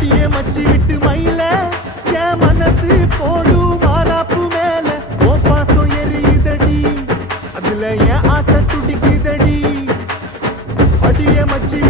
அடியே மச்சி விட்டு மயில என் மனசு போடு மாறாப்பு மேல ஓ பாசம் எரியுதடி அதுல என் ஆசை துடிக்குதடி அடியே மச்சி